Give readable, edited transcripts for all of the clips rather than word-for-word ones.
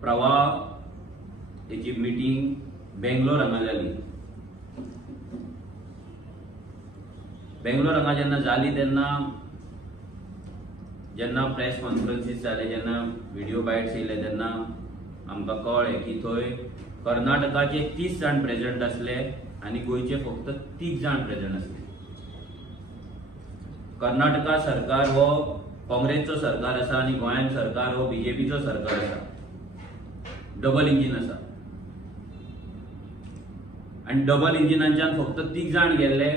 प्रवाह हेची मीटिंग बेंगलोर हांगा जाली। बेंगलोर हांगा जेन्ना जाली तेन्ना जेन्ना प्रेस कॉन्फरन्सीस जाले, जेन्ना व्हिडिओ बायट्स येयले तेन्ना आमकां कळ्ळें की थंय कर्नाटकाचे 30 जाण प्रेझेंट आसले आनी गोंयचे फक्त 30 जाण प्रेझेंट आसले। कर्नाटका सरकार हो काँग्रेसचो सरकार आसा आनी गोंयान सरकार हो बीजेपीचो सरकार आसा। डबल इंजिन आसा आनी डबल इंजिनांच्यान फक्त 30 जाण गेल्ले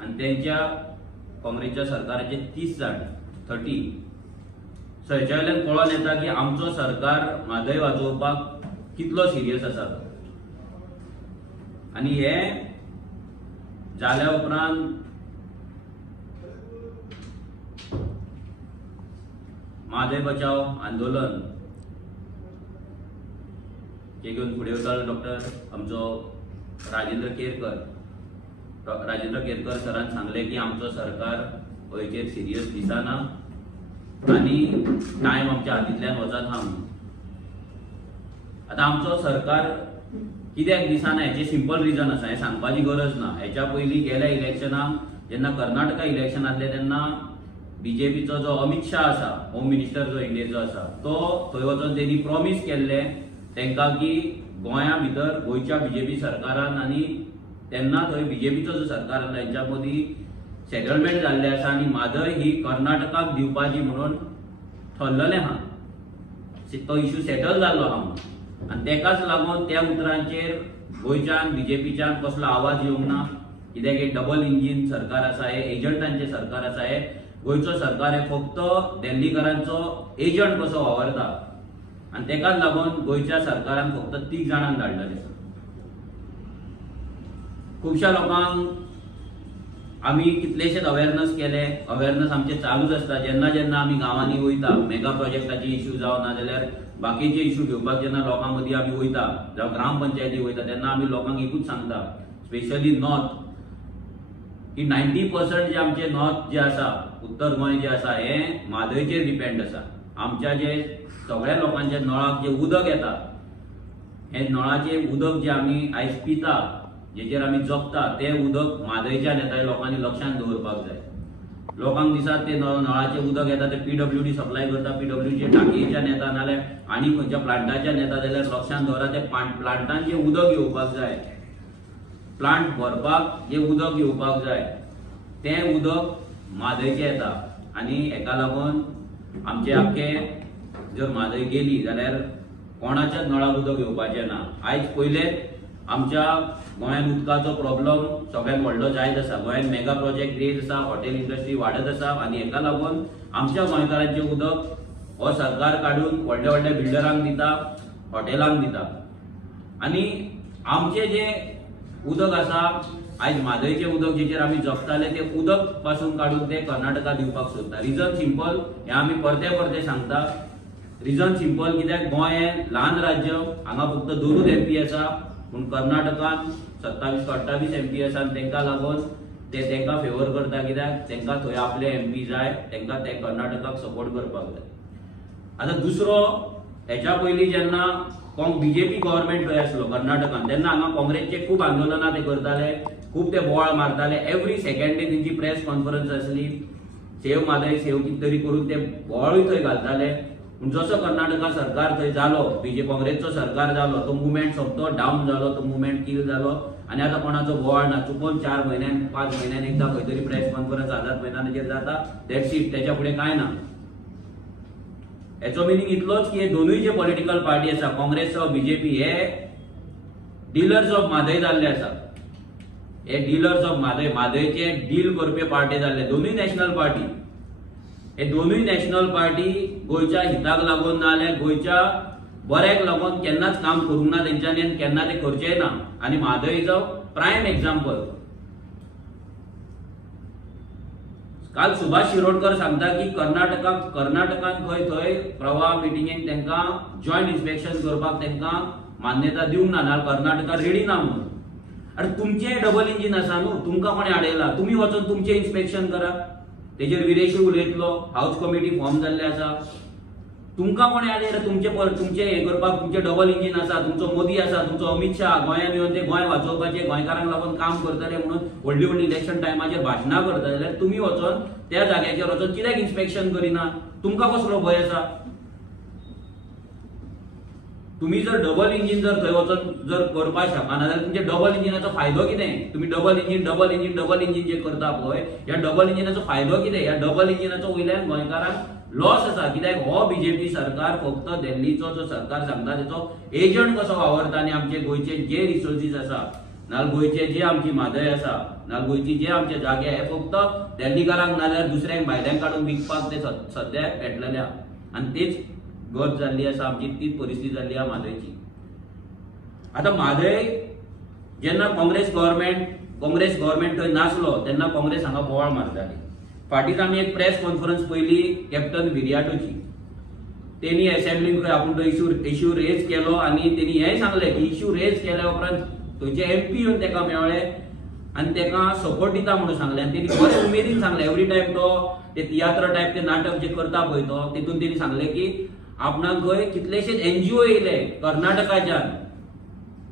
आनी तेंच्या काँग्रेसच्या सरकाराचे 30 जाण 30। सो हेच्या वयल्यान कळोन येता की आमचो सरकार म्हादय वाजोवपाक कितलो सिरियस आसा। आनी हे जाल्या उपरांत म्हादय बचाव आंदोलन जे घेवन फुडें वतालो डॉक्टर आमचो राजेंद्र केरकर सरान सांगले की आमचो सरकार हेचेर सिरियस दिसना आनी टायम आमच्या हातींतल्यान वचत आहा म्हणून। आतां आमचो सरकार कित्याक दिसना हेचे सिंपल रिजन आसा, हे सांगपाची गरज ना। हेच्या पयलीं गेल्या इलेक्शनाक जेन्ना कर्नाटका इलेक्शन आसलें तेन्ना बीजेपीचो जो अमित शाह आसा, होम मिनिस्टर जो इंडियेचो आसा, तो थंय वचून तेणी प्रॉमिस केल्ले तेंकां की गोंया भितर गोंयच्या बीजेपी सरकारान आनी तेन्ना थंय बीजेपीचो जो सरकार आसा तेंच्या मदीं सेटलमेंट जाल्लें आसा आनी म्हादय ही कर्नाटकाक दिवपाची म्हणून ठरलेलें आहा। तो इश्यू सेटल जाल्लो आहा म्हणून आनी तेकाच लागून त्या उतरांचेर गोंयच्यान बीजेपीच्यान कसलो आवाज येवंक ना। कित्याक हे डबल इंजिन सरकार आसा, हे एजंटांचे सरकार आसा, हे गोंयचो सरकार हे फक्त दिल्लीकरांचो एजंट कसो वावरता आनी तेकाच लागून गोंयच्या सरकारान फक्त 30 जाणांक धाडलेले। खुबश्या लोकांक आमी कितलेशेच अवेरनस केले, अवेरनस आमचे चालूच आसता। जेन्ना जेन्ना आमी गांवांनी वयता, मेगा प्रोजेक्टाचे इश्यू जावं ना जाल्यार बाकीचे इश्यू घेवपाक जेन्ना लोकां मदीं आमी वयता जावं ग्रामपंचायती वयता तेन्ना आमी लोकांक एकूच सांगता, स्पेशली नॉर्थ, की 90% जे आमचे नॉर्थ जे आसा, उत्तर गोंय जे आसा, हे म्हादयचेर डिपेंड आसा। आमच्या जे सगळ्या लोकांच्या नळाक जे उदक येता, हे नळाचे उदक जे आमी आयज पिता, जेचेर आमी जगता, ते उदक म्हादयच्यान येता। हे लोकांनी लक्षांत दवरपाक जाय। लोकांक दिसता ते नळाचे उदक येता ते PWD सप्लाय करता, PWD टाकयेच्यान येता नाल्यार आनी खंयच्या प्लांटाच्यान येता, जाल्यार लक्षांत दवरा ते प्लांटान जे उदक येवपाक जाय, प्लांट भरपाक जे उदक येवपाक जाय, ते उदक म्हादयचें येता। आनी हेका लागून आमचे आख्खे जर म्हादय गेली जाल्यार कोणाच्याच नळाक उदक येवपाचें ना। आयज पयलेच आमच्या गोंयान उदकाचो प्रॉब्लम सगळ्यात व्हडलो जायत आसा। गोंयान मेगा प्रोजेक्ट येत आसा, हॉटेल इंडस्ट्री वाडत आसा आनी हेका लागून आमच्या गोंयकारांचें उदक हो सरकार काडून व्हडल्या व्हडल्या बिल्डरांक दिता, हॉटेलांक दिता। आनी आमचे जे उदक आसा, आयज म्हादयचें उदक जेचेर आमी जगताले, ते उदक पासून काडून ते कर्नाटका दिवपाक सोदता। रिजन सिंपल, हे आमी परते परते सांगता। रिजन सिंपल, कित्याक गोंय हें ल्हान राज्य, हांगा फक्त 2 MP आसा, पूण कर्नाटकान 27 का 28 MP आसा आनी तेंका लागून ते तेंका फेवर करता। कित्याक तेंका थंय आपले MP जाय, तेंका ते कर्नाटकाक सपोर्ट करपाक जाय। आतां दुसरो, हेच्या पयलीं जेन्ना बीजेपी गव्हर्नमेंट थंय आसलो कर्नाटकान, तेन्ना हांगा काँग्रेसचे खूब आंदोलनां ते करताले, खूब ते बोवाळ मारताले। एवरी सेकंडे तेंची प्रेस कॉन्फरन्स आसली, सेव म्हादय सेव कितें तरी करून ते बोवाळूय थंय घालताले। पूण जसो कर्नाटका सरकार थंय जालो, काँग्रेसचो सरकार जालो, तो मुवमेंट सोंपतो, डावन जालो, तो मुवमेंट किल जालो आनी आतां कोणाचो बोवाळ ना। चुकून 4 म्हयन्यान 5 म्हयन्यान एकदां खंय तरी प्रेस कॉन्फरन्स आझाद मैदानाचेर जाता, दॅट्स इट, तेच्या फुडें कांय ना। हेचो मिनींग इतलोच की हे दोनूय जे पॉलिटिकल पार्टी आसा, काँग्रेस वा बीजेपी, हे डीलर्स ऑफ म्हादय जाल्ले आसा। हे डीलर्स ऑफ म्हादय, म्हादयचे डील करपी पार्टी जाल्ले दोनूय नॅशनल पार्टी। हे दोनूय नॅशनल पार्टी गोंयच्या हिताक लागून ना जाल्यार गोंयच्या बऱ्याक लागून केन्नाच काम करूंक ना तेंच्यांनी आनी केन्ना ते करचेय ना। आनी Mhadei is a prime example. काल सुभाष शिरोडकर सांगता की कर्नाटकान थंय प्रवाह मिटिंगेक तेंकां जॉयंट इन्स्पेक्शन करपाक तेंकां मान्यता दिवंक ना, नाल्यार कर्नाटका रेडी ना म्हणून। अरे तुमचें डबल इंजिन आसा न्हू, तुमकां कोणें आडयला, तुमी वचून तुमचें इन्स्पेक्शन करा। तेजेर विरेशी उलयतलो, हाऊस कमिटी फॉर्म जाल्ले आसा। तुमकां कोणी आले तुमचे हे करपाक तुमचे डबल इंजिन आसा, तुमचो मोदी आसा, तुमचो अमित शाह गोंयांत येवन ते गोंय वाचोवपाचे गोंयकारांक लागून काम करतले म्हणून व्हडली व्हडली इलेक्शन टायमाचेर भाशणां करता जाल्यार तुमी वचोन त्या जाग्याचेर वचोन कित्याक इन्स्पेक्शन करिना? तुमकां कसलो भंय आसा? तुम्ही जर डबल इंजिन जर थंय वचोन जर करपाक शकना जाल्यार तुमचे डबल इंजिनाचो फायदो कितें? तुम्ही डबल इंजिन जे करता पळय, ह्या डबल इंजिनाचो फायदो कितें? ह्या डबल इंजिनाचो वयल्यान गोंयकारांक लॉस आसा। कित्याक हो बीजेपी सरकार फक्त दिल्लीचो जो सरकार सांगता तेचो एजंट कसो वावरता आनी आमचे गोंयचे जे रिसोर्सीस आसा नाल्यार गोंयचे जे आमची म्हादय आसा नाल्यार गोंयची जे आमचे जागे हे फक्त दिल्लीकारांक नाल्यार दुसऱ्यांक भायल्यांक काडून विकपाक ते सद्याक पेटलेले आहा आनी तेच गत जाल्ली आसा आमची, तीच परिस्थिती जाल्ली आहा म्हादयची। आता म्हादय जेन्ना काँग्रेस गव्हर्नमेंट थंय नासलो तेन्ना काँग्रेस हांगा बोवाळ मारताली। फाटींच आमी एक प्रेस कॉन्फरन्स पयली कॅप्टन विरियाटोची, तेणी असेंब्लीन खंय आपूण तो इश्यू रेज केलो आनी तेणी हेंय सांगलें की इश्यू रेज केल्या उपरांत थंयचे एमपी येवन तेका मेळ्ळे आनी तेका सपोर्ट दिता म्हणून सांगलें आनी तेणी बरे उमेदीन सांगलें। एवरी टायम तो ते तियात्र टायप ते नाटक जे करता पळय तो तितून तेणी सांगलें की आपणाक खंय कितलेशेच एनजीओ येयले कर्नाटकाच्यान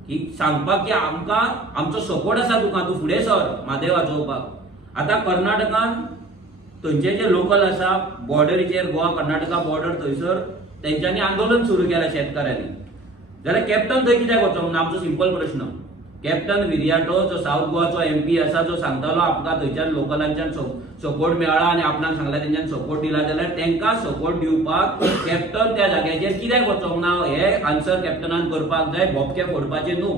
की सांगपाक की आमकां आमचो सपोर्ट आसा तुका, तूं फुडें सर म्हादय वाचोवपाक। आतां कर्नाटकान थंयचे जे लोकल आसा बॉर्डरीचेर गोवा कर्नाटका बॉर्डर थंयसर तेंच्यांनी आंदोलन सुरू केलें शेतकाऱ्यांनी, जाल्यार कॅप्टन थंय कित्याक वचोंक ना? आमचो सिंपल प्रश्न। कॅप्टन विरियाटो जो साऊथ गोवाचो एमपी आसा जो सांगतालो आमकां थंयच्यान लोकलांच्यान सपोर्ट मेळ्ळा आनी आपणाक सांगला तेंच्यान सपोर्ट दिला, जाल्यार तेंकां सपोर्ट दिवपाक कॅप्टन त्या जाग्याचेर कित्याक वचोंक ना? हे आन्सर कॅप्टनान करपाक जाय, बोपके फोडपाचे न्हू।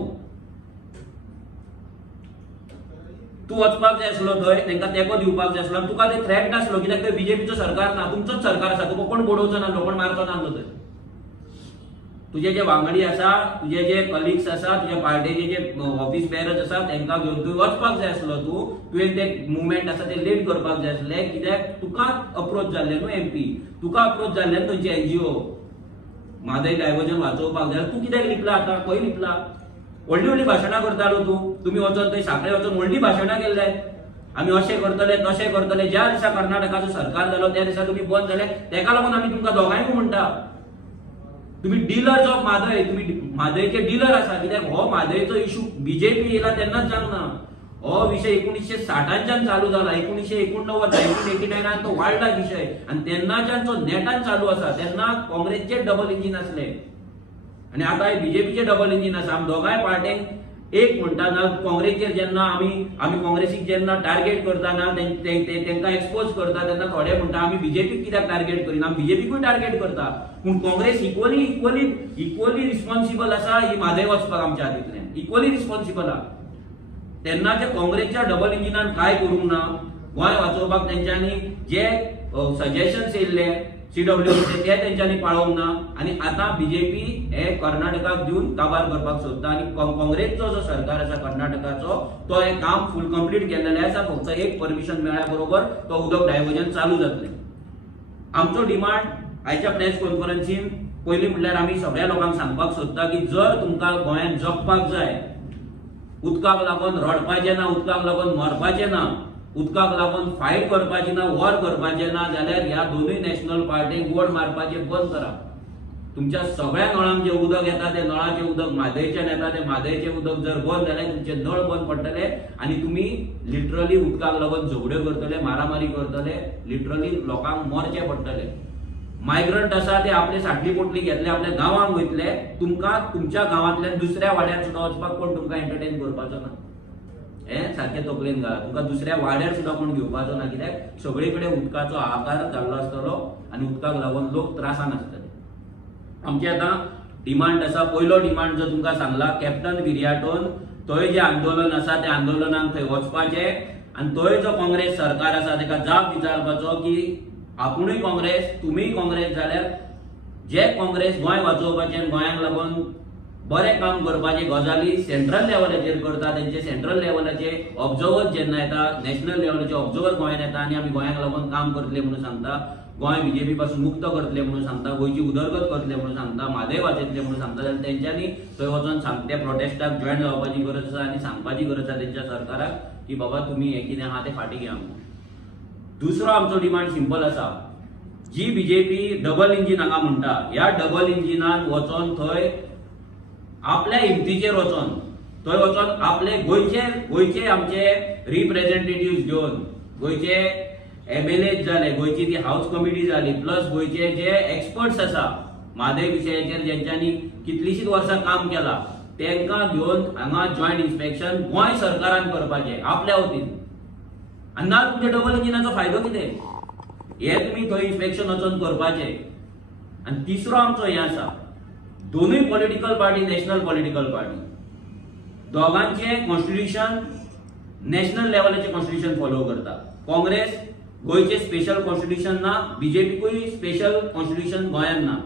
तूं वचपाक जाय आसलो थंय, तेंकां तेंको दिवपाक जाय आसलो, तुका ते थ्रेट नासलो कित्याक ते बीजेपीचो सरकार ना, तुमचोच सरकार आसा, तुका कोण बोडोवचो नासलो, कोण मारचो नासलो थंय। तुजे जे वांगडी आसा, तुजे जे कलिग्स आसा, तुज्या पार्टीचे जे ऑफिस बेरर्स आसा तेंकां घेवन तुवें वचपाक जाय आसलो। तुवें ते मुवमेंट आसा ते लीड करपाक जाय आसले, कित्याक तुका अप्रोच जाल्ले न्हू एमपी, तुका अप्रोच जाल्ले न्हू थंयचे एनजीओ म्हादय डायवर्जन वाचोवपाक जाय। तूं कित्याक लिपला? आतां खंय लिपला? व्हडली व्हडली भाशणां करतालो तुमी वचोन थंय साखळे वचोन व्हडली भाशणां केल्ले, आमी अशें करतले तशें करतले। ज्या दिसा कर्नाटकाचो सरकार जालो त्या दिसा तुमी बंद जाले, तेका लागून आमी तुमकां दोगांयकूय म्हणटा तुमी डीलर्स ऑफ म्हादय, तुमी म्हादयचे डीलर आसा। कित्याक हो म्हादयचो इश्यू बीजेपी येयला तेन्नाच जावंक ना, हो विशय 1960च्यान चालू जाला, 1989 तो वाडला विशय आनी तेन्नाच्यान तो नेटान चालू आसा। तेन्ना काँग्रेसचे डबल इंजिन आसले आनी आतां बीजेपीचे डबल इंजिन आसा। आमी दोगांय पार्ट्यांक एक म्हणटा ना, काँग्रेसचेर जेन्ना आमी काँग्रेसीक जेन्ना टार्गेट करता ना तेंकां एक्सपोज करता तेन्ना थोडे म्हणटा आमी बीजेपीक कित्याक टार्गेट करिना, आमी बीजेपीकूय टार्गेट करता, पूण काँग्रेस इक्वली रिस्पॉन्सिबल आसा ही म्हादय वचपाक आमच्या हातींतल्यान, इक्वली रिस्पॉन्सिबल आहा। तेन्नाच्या काँग्रेसच्या डबल इंजिनान काय करूंक ना? गोंय वाचोवपाक तेंच्यांनी जे सजेशन्स येयल्ले सीडब्ल्यूचे ते तेंच्यांनी पाळोवंक ना आनी आतां बीजेपी हे कर्नाटकाक दिवन काबार करपाक सोदता आनी काँग्रेसचो जो सरकार आसा कर्नाटकाचो तो हे काम फुल कंप्लीट केल्लेलें आसा। फक्त एक परमिशन मेळ्ळ्या बरोबर तो उदक डायवर्जन चालू जातलें। आमचो डिमांड आयच्या प्रेस कॉन्फरन्सीन पयलीं म्हणल्यार आमी सगळ्या लोकांक सांगपाक सोदता की जर तुमकां गोंयांत जगपाक जाय, उदकाक लागून रडपाचें ना, उदकाक लागून मरपाचें ना, उदकाक लागून फायट करपाची ना, वॉर करपाचें ना, जाल्यार ह्या दोनूय नॅशनल पार्टींक वोट मारपाचें बंद करा। तुमच्या सगळ्या नळांक जे उदक येता ते नळाचें उदक म्हादयच्यान येता, ते म्हादयचें उदक जर बंद जालें तुमचे नळ बंद पडटले आनी तुमी लिटरली उदकाक लागून झगड्यो करतले, मारामारी करतले, लिटरली लोकांक मरचें पडटलें। मायग्रंट आसा ते आपले साटली पोटली घेतले आपल्या गांवांक वयतले, तुमकां तुमच्या गांवांतल्यान दुसऱ्या वाड्यार सुद्दां वचपाक कोण तुमकां एंटरटेन करपाचो ना। हें सारकें तकलेन घाला, तुमकां दुसऱ्या वाड्यार सुद्दां कोण घेवपाचो ना, कित्याक सगळे कडेन उदकाचो हाहाकार जाल्लो आसतलो आनी उदकाक लागून लोक त्रासान आसतले। आमचे आतां डिमांड आसा, पयलो डिमांड जो तुमकां सांगला कॅप्टन विरियाटोन, थंय जे आंदोलन आसा त्या आंदोलनाक थंय वचपाचें आनी थंय जो काँग्रेस सरकार आसा तेका जाप विचारपाचो की आपुणूय काँग्रेस तुमीय काँग्रेस जाल्यार जे काँग्रेस गोंय वाचोवपाचें गोंयांक लागून बरें काम करपाचे गजाली सेंट्रल लेवलाचेर करता, तेंचे सेंट्रल लेवलाचे ऑब्जर्वर जेन्ना येता, नॅशनल लेवलाचे ऑब्जर्वर गोंयांत येता आनी आमी गोंयांक लागून काम करतले म्हणून सांगता, गोंय बीजेपी पासून मुक्त करतले म्हणून सांगता, गोंयची उदरगत करतले म्हणून सांगता, म्हादय वाचयतले म्हणून सांगता, जाल्यार तेंच्यांनी थंय वचोन त्या प्रोटेस्टाक जॉयन जावपाची गरज आसा आनी सांगपाची गरज आसा तेंच्या सरकाराक की बाबा तुमी हें कितें आहा तें फाटीं घेया म्हणून। दुसरो आमचो डिमांड सिंपल आसा, जी बीजेपी डबल इंजिन हांगा म्हणटा, ह्या डबल इंजिनान वचोन थंय आपल्या हिमतीचेर वचोन थंय वचोन आपले गोंयचे आमचे रिप्रेझेंटेटिव्ह घेवन गोंयचे MLA जाले, गोंयची ती हाऊस कमिटी जाली, प्लस गोंयचे जे एक्सपर्ट्स आसा म्हादय विशयाचेर ज्यांच्यांनी कितलीशीच वर्सां काम केलां तांकां घेवन हांगा जॉयंट इन्स्पेक्शन गोंय सरकारान करपाचें आपल्या वतीन. आनी ना तुमच्या डबल इंजिनाचो फायदो कितें? हे तुमी थंय इन्स्पेक्शन वचोन करपाचें. आनी तिसरो आमचो हें आसा, दोनूय political party national political party दोगांचे कॉन्स्टिट्यूशन नॅशनल लेवलाचे कॉन्स्टिट्यूशन फॉलो करता. काँग्रेस गोंयचे स्पेशल कॉन्स्टिट्यूशन ना, बीजेपीकूय स्पेशल कॉन्स्टिट्यूशन गोंयांत ना.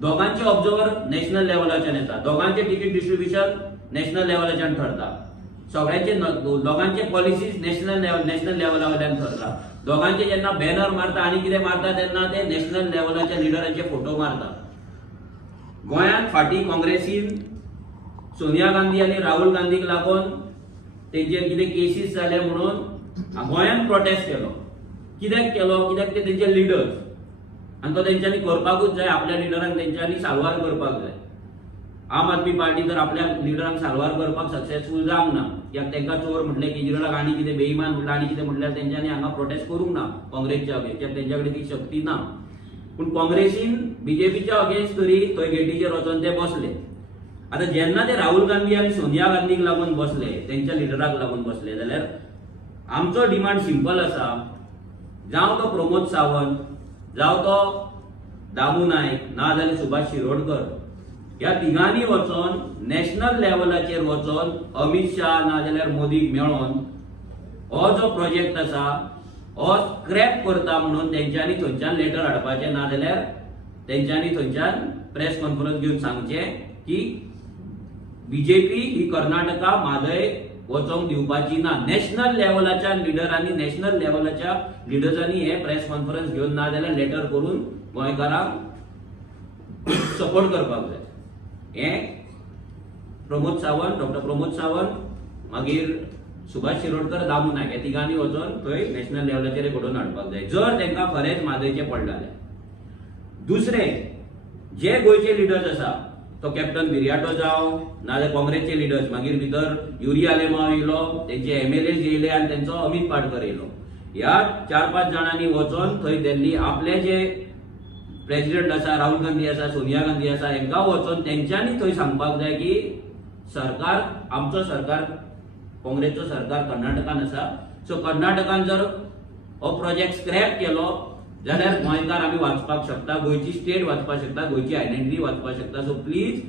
दोगांचे ऑब्झर्वर नॅशनल लेवलाच्यान येता, दोगांचे टिकीट डिस्ट्रिब्युशन नॅशनल लेवलाच्यान ठरता, सगळ्यांचे दोगांचे पॉलिसीज नॅशनल लेवला वयल्यान ठरता. दोगांचे जेन्ना बॅनर मारता आनी कितें मारता तेन्ना ते नॅशनल लेवलाच्या लिडरांचे फोटो मारता. गोंयांत फाटीं काँग्रेसीन सोनिया गांधी आनी राहुल गांधीक लागून तेंचेर कितें केसीस जाले म्हणून गोंयांत प्रोटेस्ट केलो. कित्याक केलो? कित्याक ते तेंचे लिडर्स आनी तो तेंच्यांनी करपाकूच जाय. आपल्या लिडरांक तेंच्यांनी साल्वार करपाक जाय. आम आदमी पार्टी तर आपल्या लिडरांक साल्वार करपाक सक्सेसफूल जावंक ना. कित्याक तांकां चोर म्हटले, केजरीवालाक आनी कितें बेईमान म्हटलें, आनी कितें म्हटल्यार तेंच्यांनी हांगा प्रोटेस्ट करूंक ना काँग्रेसच्या अगेन्स्ट, कित्याक तेंच्या कडेन ती शक्ती ना. पूण काँग्रेसीन बीजेपीच्या अगेन्स्ट तरी थंय गेटीचेर वचोन ते बसले. आतां जेन्ना ते राहुल गांधी आनी सोनिया गांधीक लागून बसले, तेंच्या लिडराक लागून बसले, जाल्यार आमचो डिमांड सिंपल आसा. जावं तो प्रमोद सावंत, जावं तो दामू नायक, ना जाल्यार सुभाष शिरोडकर, ह्या तिगांनी वचोन नॅशनल लेवलाचेर वचोन अमित शाह ना जाल्यार मोदीक मेळोन हो जो प्रोजेक्ट आसा हो स्क्रॅप करता म्हणून तेंच्यांनी थंयच्यान लेटर हाडपाचें, ना जाल्यार तेंच्यांनी थंयच्यान प्रेस कॉन्फरन्स घेवन सांगचें की बीजेपी ही कर्नाटका म्हादय वचोंक दिवपाची ना. नॅशनल लेवलाच्या लिडरांनी नॅशनल लेवलाच्या लिडर्सांनी हे प्रेस कॉन्फरन्स घेवन ना जाल्यार लेटर करून गोंयकारांक सपोर्ट करपाक जाय. हे प्रमोद सावंत, डॉक्टर प्रमोद सावंत, मागीर सुभाष शिरोडकर, दामू नायक हे तिगांनी वचोन थंय नॅशनल लेवलाचेर घडोवन हाडपाक जाय, जर तांकां खरेंच म्हादयचें पडलें जाल्यार. दुसरें, जे गोंयचे लिडर्स आसा तो कॅप्टन बिरियाटो जावं ना जाल्यार काँग्रेसचे लिडर्स, मागीर भितर युरी आलेमाव येयलो, तेंचे MLAs येयले आनी तेंचो अमित पाटकर येयलो. ह्या 4-5 जाणांनी वचोन थंय दिल्ली आपले जे प्रेसिडेंट आसा, राहुल गांधी आसा, सोनिया गांधी आसा, हांकां वचोन तेंच्यांनी थंय सांगपाक जाय की सरकार, आमचो सरकार, काँग्रेसचो सरकार कर्नाटकान आसा. सो कर्नाटकान जर हो प्रोजेक्ट स्क्रॅप केलो जाल्यार गोंयकार आमी वाचपाक शकता, गोंयची स्टेट वाचपाक शकता, गोंयची आयडेंटिटी वाचपाक शकता. सो प्लीज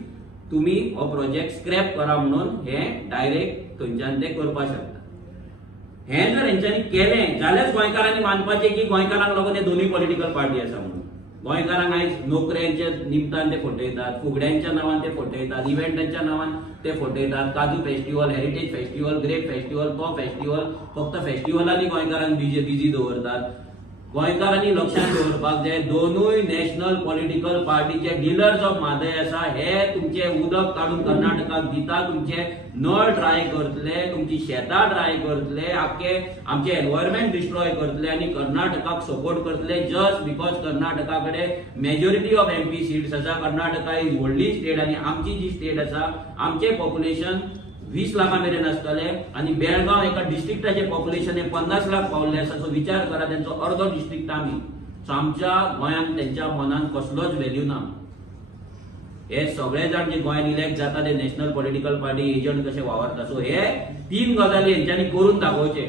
तुमी हो प्रोजेक्ट स्क्रॅप करा म्हणून हे डायरेक्ट थंयच्यान ते करपाक शकता. हे जर हेंच्यांनी केलें जाल्यार गोंयकारांनी मानपाचें की गोंयकारांक लागून हे दोनूय पॉलिटिकल पार्टी आसा म्हणून. गोंयकारांक आयज नोकऱ्यांच्या निमतान ते फटयतात, फुगड्यांच्या नांवान ते फटयतात, इव्हेंटांच्या नांवान ते फटयतात, काजू festival, heritage festival, grape festival, तो फेस्टिवल, फक्त फेस्टिवलांनी गोंयकारांक बिजी दवरतात. गोंयकारांनी लक्षांत दवरपाक जाय, दोनूय नॅशनल पॉलिटिकल पार्टीचे डिलर्स ऑफ म्हादय आसा हे तुमचे उदक काडून कर्नाटकाक दिता, तुमचे नळ ड्राय करतले, तुमची शेतां ड्राय करतले, आख्खे आमचे एनवायरमेंट डिस्ट्रॉय करतले आनी कर्नाटकाक सपोर्ट करतले जस्ट बिकॉज कर्नाटका कडेन मेजॉरिटी ऑफ MP सीट्स आसा. कर्नाटका इज व्हडली स्टेट आनी आमची जी स्टेट आसा, आमचे पॉप्युलेशन 20 लाखां मेरेन आसतले आनी बेळगांव एका डिस्ट्रिक्टाचे पॉप्युलेशन 50 लाख पावल्ले आसा. सो विचार करा, तेंचो अर्दो डिस्ट्रिक्ट आमी. सो आमच्या गोंयांत तेंच्या मनान कसलोच व्हॅल्यू ना. हे सगळे जाण जे गोंयांत इलेक्ट जाता ते नॅशनल पॉलिटिकल पार्टी एजंट कशे वावरता. सो हे 3 गजाली हेंच्यांनी करून दाखोवचे,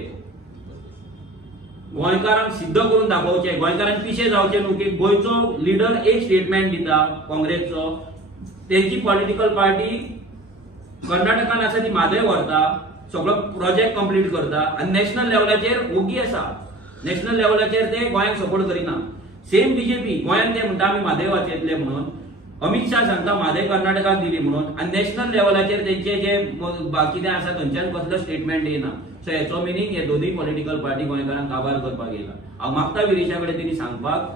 गोंयकारांक सिद्ध करून दाखोवचे. गोंयकारांक पिशे जावचे न्हू की गोंयचो लिडर एक स्टेटमेंट दिता काँग्रेसचो, तेंची पॉलिटिकल पार्टी कर्नाटकान आसा ती म्हादय व्हरता, सगळो प्रोजेक्ट कंप्लीट करता आनी नॅशनल लेवलाचेर ओगी आसा, नॅशनल लेवलाचेर ते गोंयांक सपोर्ट करिना. सेम बीजेपी गोंयांत ते म्हणटा आमी म्हादय वाचयतले म्हणून, अमित शाह सांगता म्हादय कर्नाटकाक दिली म्हणून, आनी नॅशनल लेवलाचेर तेंचे जे कितें आसा थंयच्यान कसलो स्टेटमेंट येना. सो हेचो मिनींग हे दोनूय पॉलिटिकल पार्टी गोंयकारांक काबार करपाक येयला. हांव मागता विरेशा कडेन तेणी सांगपाक,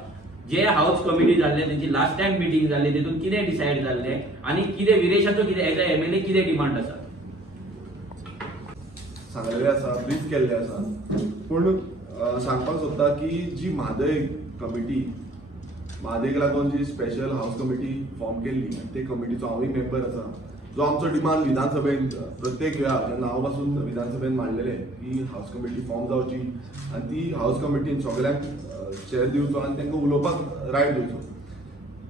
जे हाऊस कमिटी जाल्ले तेंची लास्ट टायम मिटींग जाल्ली तेतून कितें डिसायड जाल्लें आनी कितें विरेशाचो कितें एज अ MLA कितें डिमांड आसा. सांगलेलें आसा, ब्रीफ केल्लें आसा, पूण सांगपाक सोदता की जी म्हादय कमिटी म्हादेक लागून जी स्पेशल हाऊस कमिटी फॉर्म केल्ली ते कमिटीचो हांवूय मेंबर आसा. जो आमचो डिमांड विधानसभेत प्रत्येक वेळा जेन्ना हांव पासून विधानसभेत मांडलेले की हाऊस कमिटी फॉर्म जावची आनी ती हाऊस कमिटीन सगळ्यांक चेअर दिवचो आनी तांकां उलोवपाक रायट दिवचो.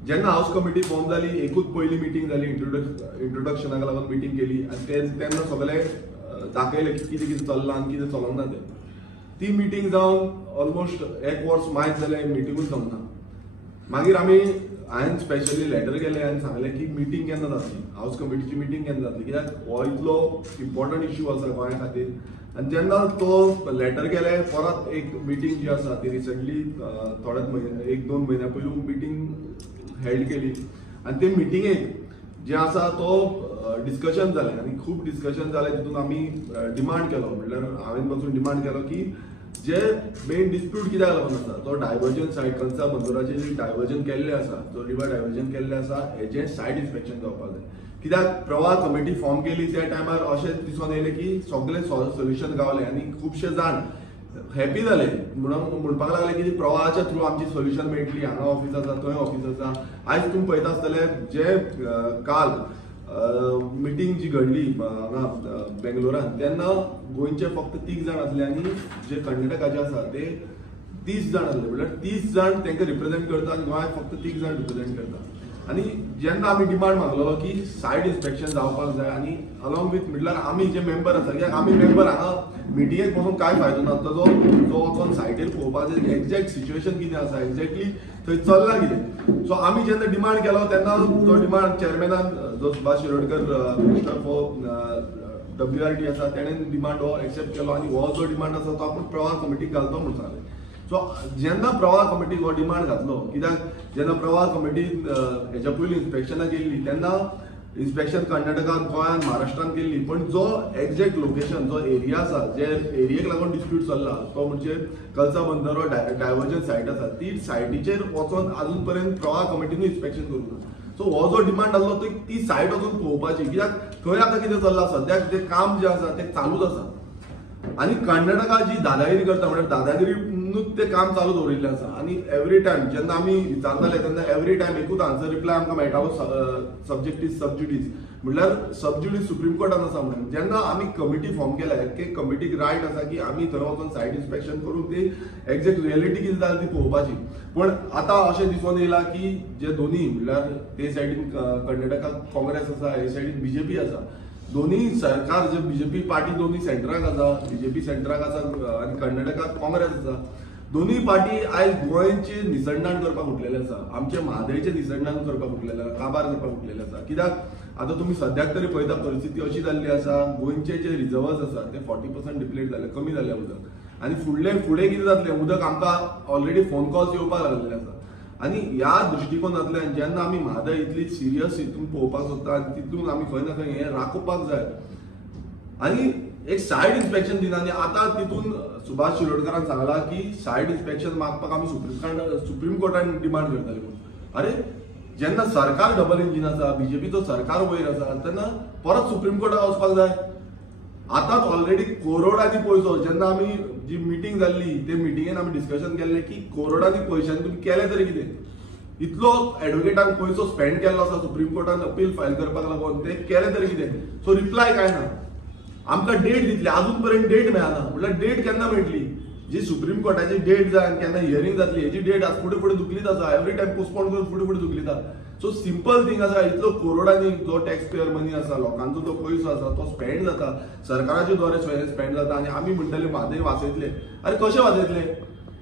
जेन्ना हाऊस कमिटी फॉर्म जाली एकूच पयली मिटींग जाली, इंट्रोडक्शनाक लागून मिटींग केली आनी तेन्ना सगळे दाखयले की कितें कितें चल्लां आनी कितें चलूंक ना तें. ती मिटींग जावन ऑलमोस्ट 1 वर्स मायज जालें, मिटींगूच जावंक ना. मागीर हांवें स्पेशली लेटर केलें आनी सांगलें की मिटींग केन्ना जातली, हाऊस कमिटीची मिटींग केन्ना जातली, कित्याक हो इतलो इम्पॉर्टंट इश्यू आसा गोंया खातीर. आनी जेन्ना तो लेटर केलें परत एक मिटींग जी आसा ती रिसंटली थोड्याच 1-2 म्हयन्या पयलू मिटींग हेल्ड केली आनी ते मिटींगेक जे आसा तो डिस्कशन जालें आनी खूब डिस्कशन जालें. तितून आमी डिमांड केलो, म्हणल्यार हांवें पासून डिमांड केलो की जे मेन डिस्प्यूट कित्याक लागून आसा तो डायवर्जन सायड कंसा बंदराचें जे डायवर्जन केल्लें आसा, जो रिवर डायवर्जन केल्लें आसा हेजें सायड इन्स्पेक्शन जावपाक जाय. कित्याक प्रवाह कमिटी फॉर्म केली त्या टायमार अशें दिसून येयलें की सगळें सोल्युशन गावलें आनी खुबशे जाण हॅपी जाले. म्हणपाक लागले की प्रवाहाच्या थ्रू आमची सोल्युशन मेळटली, हांगा ऑफिस आसा थंय ऑफिस आसा. आयज तुम्ही पळयता आसतले जे काल मिटींग जी घडली हांगा बेंगलोरान तेन्ना गोंयचे फक्त 3 जाण आसले आनी जे कर्नाटकाचे आसा ते 30 जाण आसले. म्हणल्यार 30 जाण तांकां रिप्रेझेंट करता आनी गोंयाक फक्त 3 जाण रिप्रेझेंट करता. आनी जेन्ना आमी डिमांड मागलेलो की सायड इन्स्पेक्शन जावपाक जाय आनी अलॉंग विथ म्हटल्यार आमी जे मेंबर आसा, कित्याक आमी मेंबर हांगा मिटींगेक पासून कांय फायदो ना. जो वचोन सायडीर पळोवपाचें एक्झॅक्ट सिच्युएशन कितें आसा, एक्झॅक्टली थंय चल्लां कितें. सो आमी जेन्ना डिमांड केलो तेन्ना तो डिमांड चेअरमॅनान जो Subhash Shirodkar minister for WRD आसा तेणेन डिमांड हो एक्सेप्ट केलो आनी हो जो डिमांड आसा तो आपूण प्रवाह कमिटीक घालतो म्हणून सांगलें. सो जेन्ना प्रवाह कमिटीक हो डिमांड घातलो, कित्याक जेन्ना प्रवाह कमिटी हेच्या पयलीं इन्स्पेक्शनाक गेल्ली तेन्ना इन्स्पेक्शन कर्नाटकांत, गोंयांत, महाराष्ट्रांत केल्ली, पण जो एक्झॅक्ट लोकेशन जो एरिया आसा जे एरियेक लागून डिस्प्यूट चल्ला तो म्हणजे कलसा बंदर डायवर्जन सायट आसा ती सायटीचेर वचोन आजून पर्यंत प्रवाह कमिटीनूय इन्स्पेक्शन करूंक ना. सो हो जो डिमांड आसलो ती सायट वचून पळोवपाची, कित्याक थंय आतां कितें चल्लां सद्याक तें काम जें आसा तें चालूच आसा. आनी कर्नाटका जी दादागिरी करता म्हणल्यार दादागिरीनूच तें काम चालू दवरिल्लें आसा. आनी एवरी टायम जेन्ना आमी विचारताले तेन्ना एवरी टायम एकूच आन्सर रिप्लाय आमकां मेळटालो, सब्जेक्ट इज सबज्युडीज, म्हणल्यार सबज्युडीज सुप्रीम कोर्टान आसा म्हणून. जेन्ना आमी कमिटी फॉर्म केल्या की कमिटीक रायट आसा की आमी थंय वचून सायड इन्स्पेक्शन करून ती एक्झॅक्ट रियलिटी कितें जाली ती पळोवपाची. पण आतां अशें दिसून येयला की जे दोनी म्हणल्यार ते सायडीन कर्नाटकाक काँग्रेस आसा, हे सायडीन BJP आसा, दोन्ही सरकार जे BJP पार्टी दोन्ही सेंटराक आसा, BJP सेंटराक आसा आनी कर्नाटकाक काँग्रेस आसा, दोन्ही पार्टी आयज गोंयचे निसंधान करपाक उठलेले आसा, आमचे म्हादयचे निसंधान करपाक उठलेले आसा, काबार करपाक उठलेले आसा. कित्याक आतां तुमी सद्याक तरी पळयता परिस्थिती अशी जाल्ली आसा, गोंयचे जे रिजर्वस आसा ते 40% डिप्लेट जाले, कमी जाले उदक. आनी फुडें कितें जातलें, उदक आमकां ऑलरेडी फोन कॉल्स येवपाक लागलेले आसा. आनी ह्या दृश्टिकोनांतल्यान जेन्ना आमी म्हादय इतली सिरियस हितून पळोवपाक सोदता आनी तितून आमी खंय ना खंय हें राखोवपाक जाय आनी एक सायड इन्स्पेक्शन दिना. आनी आतां तितून सुभाष शिरोडकरान सांगला की सायड इन्स्पेक्शन मागपाक आमी सुप्रीम कोर्टान डिमांड करतले म्हणून. अरे जेन्ना सरकार डबल इंजीन आसा, BJPचो सरकार वयर आसा तेन्ना परत सुप्रीम कोर्टाक वचपाक जाय. आतांच ऑलरेडी कोरोडांनी पयसो जेन्ना आमी जी मिटींग जाल्ली ते मिटींगेन आमी डिस्कशन केल्लें की कोरोडांनी पयशांनी तुमी केलें तरी कितें. इतलो एडवोकेटान पयसो स्पेंड केल्लो आसा सुप्रीम कोर्टान अपील फायल करपाक लागून, ते केलें तरी कितें. सो रिप्लाय काय ना. आमकां डेट दितली, अजून पर्यंत डेट मेळना. म्हणल्यार डेट केन्ना मेळटली, जी सुप्रीम कोर्टाची डेट जाय आनी केन्ना हियरींग जातली हेची डेट आज फुडें फुडें दुखलीत आसा. एवरी टायम पोस्टपोन करून फुडें फुडें दुखलीता. सो सिंपल थिंग आसा, इतलो कोरोडांनी जो टॅक्स पेयर मनी आसा, लोकांचो जो पयसो आसा तो स्पेंड जाता, सरकाराच्या द्वारे स्पेंड जाता आनी आमी म्हणटले म्हादय वाचयतले. अरे कशे वाचयतले.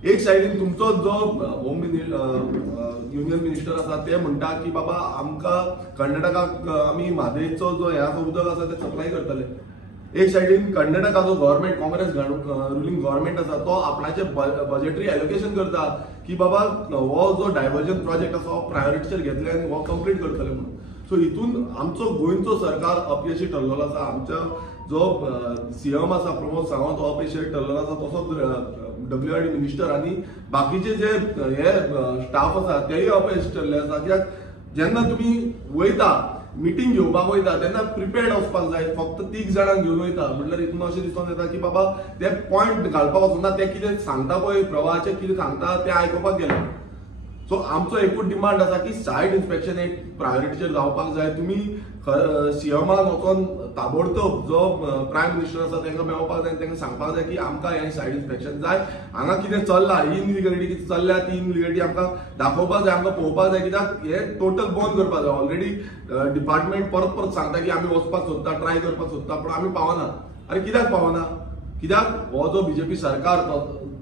एक सायडीन तुमचो जो होम युनियन मिनिस्टर आसा ते म्हणटा की बाबा आमकां कर्नाटकाक आमी म्हादयचो जो हे आसा उदक आसा ते सप्लाय करतले. एक सायडीन कर्नाटकाचो गव्हर्मेंट काँग्रेस रुलींग गव्हर्मेंट आसा तो आपणाचे बजेटरी एलोकेशन करता की बाबा हो जो डायवर्जन प्रोजेक्ट आसा हो प्रायोरिटीचेर घेतले आनी हो कंप्लीट करतले म्हणून. सो हितून आमचो गोंयचो सरकार अपयशी ठरलेलो आसा. आमच्या जो CM आसा प्रमोद सावंत हो अपयशी ठरलेलो आसा, तसोच WRD मिनिस्टर आनी बाकीचे जे हे स्टाफ आसा तेय अपयशी ठरले आसा. कित्याक जेन्ना तुमी वयता मिटींग घेवपाक वयता तेन्ना प्रिपेर्ड वचपाक जाय. फक्त 3 जाणांक घेवन वयता म्हणल्यार हितून अशें दिसून येता की बाबा ते पॉयंट घालपाक वचून ते कितें सांगता पळय प्रवाहाचें कितें सांगता तें आयकुपाक गेले. सो आमचो एकूच डिमांड आसा की सायट इन्स्पेक्शन एक प्रायोरिटीचेर जावपाक जाय. तुमी सीएमाक वचोन ताबडतोब जो प्रायम मिनिस्टर आसा तांकां मेळपाक जाय, तांकां सांगपाक जाय की आमकां हें सायट इन्स्पेक्शन जाय. हांगा कितें चल्ला, इनलिगलिटी कितें चल्ल्या ती इनलिगलिटी आमकां दाखोवपाक जाय, आमकां पळोवपाक जाय. कित्याक हें टोटल बंद करपाक जाय. ऑलरेडी डिपार्टमेंट परत परत सांगता की आमी वचपाक सोदता, ट्राय करपाक सोदता, पूण आमी पावना. अरे कित्याक पावना? कित्याक हो जो बीजेपी सरकार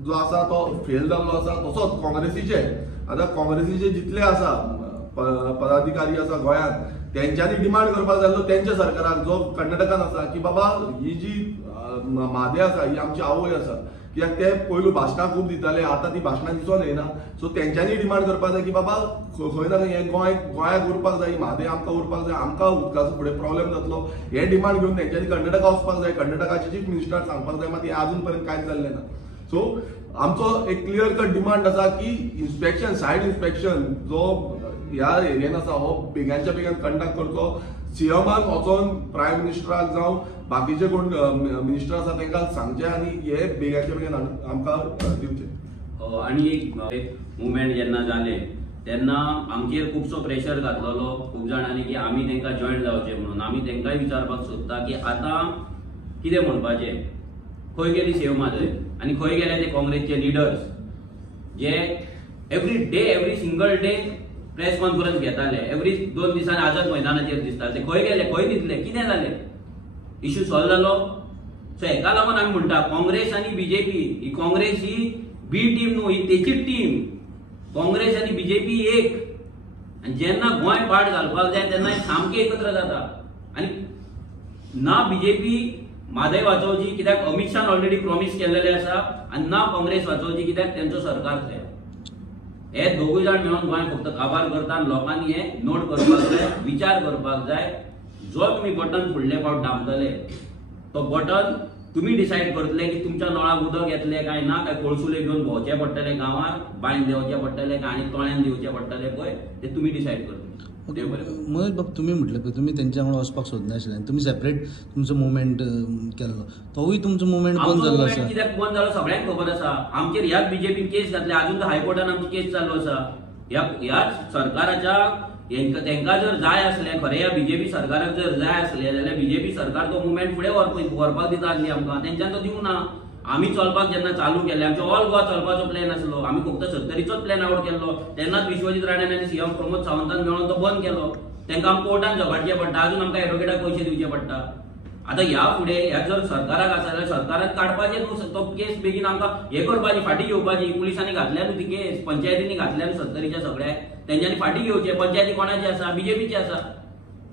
जो आसा तो फेल जाल्लो आसा. तसोच काँग्रेसीचे आतां काँग्रेसीचे जितले आसा पदाधिकारी आसा गोंयांत, तेंच्यांनी डिमांड करपाक जाय तेंच्या सरकाराक जो कर्नाटकान आसा की बाबा ही जी म्हादय आसा ही आमची आवय आसा. कित्याक ते पयलू भाशणां खूब दिताले, आतां ती भाशणां दिसून येना. सो तेंच्यांनी डिमांड करपाक जाय की बाबा खंय ना खंय गोंयाक उरपाक जाय, म्हादय आमकां उरपाक जाय, आमकां उदकाचो फुडें प्रॉब्लेम जातलो. हे डिमांड घेवन तेंच्यांनी कर्नाटका वचपाक जाय, कर्नाटकाचे चीफ मिनिस्टराक सांगपाक जाय. मात हें अजून पर्यंत कांयच जाल्लें ना. सो आमचो एक क्लियर कट डिमांड आसा की इन्स्पेक्शन, सायट इन्स्पेक्शन जो ह्या एरियेन आसा हो बेगांच्या बेगान कंडक्ट करचो. सीएमाक वचोन प्रायम मिनिस्टराक जावं बाकीचे कोण मिनिस्टर आसा तांकां सांगचे आनी हे बेगांच्या बेगान आमकां दिवचे. आनी एक मुवमेंट जेन्ना जाले तेन्ना आमचेर खुबसो प्रेशर घातलेलो खूब जाणांनी की आमी तांकां जॉयन जावचे म्हणून. आमी तांकांय विचारपाक सोदता की आतां कितें म्हणपाचें, खंय गेली सीएमा थंय आनी खंय गेले ते काँग्रेसचे लिडर्स जे every single day press conference घेताले, एवरी 2 दिसांनी आझाद मैदानाचेर दिसताले. ते खंय गेले, खंय दिसले, कितें जालें, इश्यू सॉल्व जालो? सो हेका लागून आमी म्हणटा काँग्रेस आनी बीजेपी ही काँग्रेस ही बी टीम न्हू, ही तेचीच टीम. काँग्रेस आनी बीजेपी एक. आनी जेन्ना गोंय पाड घालपाक जाय तेन्ना सामके एकत्र जाता. आनी ना बीजेपी म्हादय वाचोवची कित्याक अमित शान ऑलरेडी प्रॉमिस केल्लेले आसा, आनी ना काँग्रेस वाचोवची कित्याक तेंचो सरकार तयार. हे दोगूय जाण मेळून गोंय फक्त काबार करता. लोकांनी हे नोट करपाक जाय, विचार करपाक जाय. जो तुमी बटन फुडले फावट दामतले तो बटन तुमी डिसायड करतले की तुमच्या नळाक उदक येतले काय ना, काय कोळसुले घेवन भोंवचे पडटले गांवांत, बांयन देंवचे पडटले काय आनी तोळ्यान दिवचे पडटले पळय, ते तुमी डिसायड करतले. महेश बाब, तुम्ही म्हटलं की तुम्ही त्यांच्या वांगडा वचपाक सोदनाशिल्ले, तुम्ही सेपरेट तुमचो मुवमेंट केल्लो, तोय तुमचो मुवमेंट बंद जाल्लो आसा. कित्याक बंद जालो सगळ्यांक खबर आसा. आमचेर ह्याच बीजेपीन केस घातले, अजून हायकोर्टान आमची केस चालू आसा. ह्याच सरकाराच्या तांकां जर जाय आसलें खरें, ह्या बीजेपी सरकाराक जर जाय आसलें जाल्यार बीजेपी सरकार तो मुवमेंट फुडें व्हरपाक दिता आसली आमकां. तेंच्यान तो दिवं ना. आमी चलपाक जेन्ना चालू केलें, आमचो ऑल गोवा चलपाचो प्लॅन आसलो, आमी फक्त 70चोच प्लॅन आवट केल्लो. तेन्नाच विश्वजीत राणे आनी सीएम प्रमोद सावंतान मेळून तो बंद केलो. तांकां आमकां कोर्टान झगडचें पडटा, अजून आमकां एडवोकेटाक पयशे दिवचे पडटा. आतां ह्या फुडें ह्या जर सरकाराक आसा जाल्यार सरकारान काडपाचें न्हू, तो केस बेगीन आमकां हे करपाची, फाटीं घेवपाची. पुलिसांनी घातल्या न्हू ती केस, पंचायतींनी घातल्या न्हू 70च्या सगळ्या, तेंच्यांनी फाटीं घेवचे. पंचायती कोणाची आसा? बीजेपीची आसा.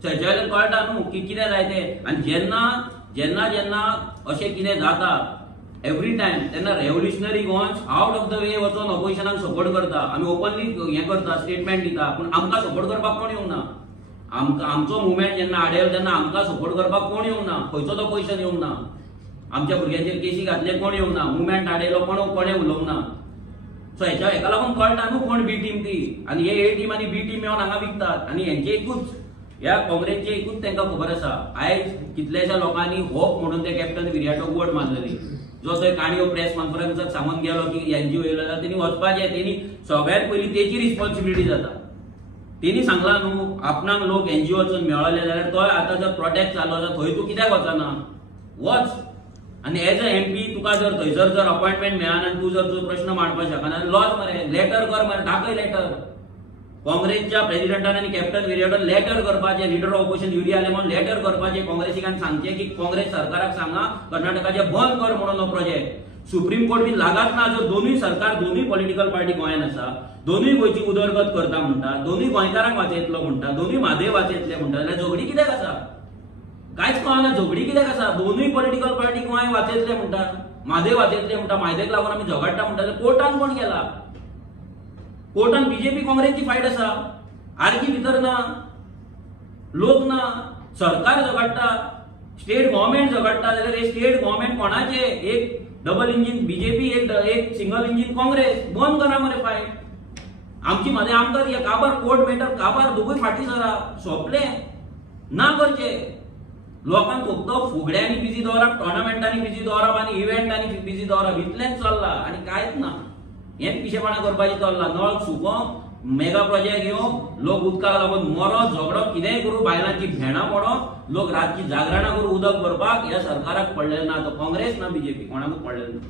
थंयच्या कळटा न्हू की कितें जाय तें. आनी जेन्ना जेन्ना अशें कितें जाता एवरी टायम, तेन्ना revolutionary Goa out of the way वचून ऑपोजिशनाक सपोर्ट करता. आमी ओपनली हें करता, स्टेटमेंट दिता, पूण आमकां सपोर्ट करपाक कोण येवंक ना. आमचो मुवमेंट जेन्ना आडेल तेन्ना आमकां सपोर्ट करपाक कोण येवंक ना. खंयचो तो पयशो येवंक ना. आमच्या भुरग्यांचेर केसी घातले कोण येवंक ना. मुवमेंट आडेलो कोणें उलोवंक ना. सो हेका लागून कळटा न्हू कोण बी टीम ती. आनी हे ए टीम आनी बी टीम मेळून हांगा विकतात. आनी हेंचे एकूच, ह्या काँग्रेसचे एकूच तांकां खबर आसा. आयज कितल्याशा लोकांनी होप म्हणून ते कॅप्टन विराटाक वोट मारलेली. जो थंय काणयो प्रेस कॉन्फरन्साक सांगून गेलो की एनजीओ येयलो जाल्यार तेणी वचपाचें. तेणी सगळ्यात पयलीं तेची रिस्पॉन्सिबिलिटी जाता. तेणी सांगला न्हू, आपणाक लोक एनजीओ वचून मेळले जाल्यार तोय आतां जर प्रोटेस्ट चालू आसा थंय तूं कित्याक वचना? वच. आनी एज अ एमपी तुका जर थंयसर जर अपॉइंटमेंट मेळना आनी तूं जर तुजो प्रश्न मांडपाक शकना, लॉज मरे, लेटर कर मरे, दाखय लेटर. काँग्रेसच्या प्रेसिडेंटान आनी कॅप्टन विराटान लेटर करपाचें, लिडर ऑफ ऑपोजिशन युडी आले म्हणून लेटर करपाचें काँग्रेसीक आनी सांगचें की काँग्रेस सरकाराक सांगा कर्नाटकाचे बंद कर म्हणून हो प्रोजेक्ट. सुप्रीम कोर्ट बी लागत ना. जर दोनूय सरकार, दोनूय पॉलिटिकल पार्टी गोंयांत आसा, दोनूय गोंयची उदरगत करता म्हणटा, दोनूय गोंयकारांक वाचयतलो म्हणटा, दोनूय म्हादय वाचयतले म्हणटा, जाल्यार झगडी कित्याक आसा? कांयच कळना झगडी कित्याक आसा. दोनूय पॉलिटिकल पार्टी गोंय वाचयतले म्हणटा, म्हादय वाचयतले म्हणटा, म्हादयक लागून आमी झगडटा म्हणटा, जाल्यार कोर्टान कोण गेला? कोर्टान बीजेपी काँग्रेसची फायट आसा. आरकी भितर ना, लोक ना, सरकार झगडटा, स्टेट गव्हर्नमेंट झगडटा. जाल्यार हे स्टेट गव्हर्नमेंट कोणाचे? एक डबल इंजिन बीजेपी, एक सिंगल इंजिन काँग्रेस. बंद करा मरे फायट. आमची मध्ये आमकां हे काबार कोर्ट मेटर काबार दोगूय फाटी सरा सोंपले ना करचे. लोकांक फक्त फुगड्यांनी बिजी दवरप, टोर्नामेंटांनी बिजी दवरप आनी इव्हेंटांनी बिजी दवरप, इतलेंच चल्लां आनी कांयच ना. हेंच पिशेपणां करपाचें चल्लां. नळ सुको मेगा प्रोजेक्ट येवन लोक उदकाक लागून मरो झगडो कितेंय करून बायलांची भेणां पडोवन लोक रातची जागरणां करून उदक भरपाक ह्या सरकाराक पडलेलें ना. तो काँग्रेस ना बीजेपी कोणाकूच पडलेलें ना.